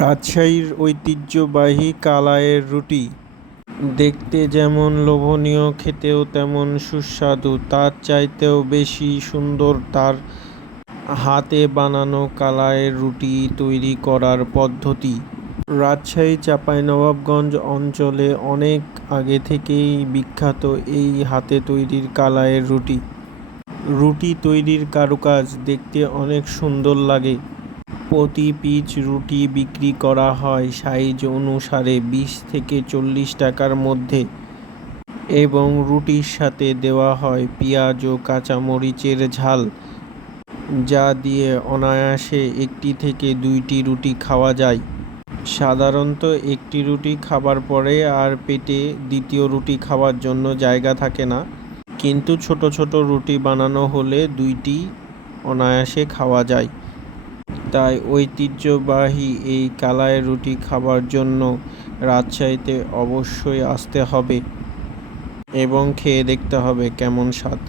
রাজশাহীর ঐতিহ্যবাহী কালাইয়ের রুটি দেখতে যেমন লোভনীয়, খেতেও তেমন সুস্বাদু। তার চাইতেও বেশি সুন্দর তার হাতে বানানো কালাইয়ের রুটি তৈরি করার পদ্ধতি। রাজশাহী চাঁপাইনবাবগঞ্জ অঞ্চলে অনেক আগে থেকেই বিখ্যাত এই হাতে তৈরি কালাইয়ের রুটি। রুটি তৈরির কারুকাজ দেখতে অনেক সুন্দর লাগে। প্রতি পিস রুটি বিক্রি করা হয় সাইজ অনুসারে 20 থেকে 40 টাকার মধ্যে এবং রুটির সাথে দেওয়া হয় পেঁয়াজ ও কাঁচামরিচের ঝাল, যা দিয়ে অনায়াসে একটি থেকে দুইটি রুটি খাওয়া যায়। সাধারণত একটি রুটি খাবার পরে আর পেটে দ্বিতীয় রুটি খাওয়ার জন্য জায়গা থাকে না, কিন্তু ছোট ছোট রুটি বানানো হলে দুইটি অনায়াসে খাওয়া যায়। তাই ঐতিহ্যবাহী এই কালাইয়ের রুটি খাবার জন্য রাজশাহীতে অবশ্যই আসতে হবে এবং খেয়ে দেখতে হবে কেমন স্বাদ।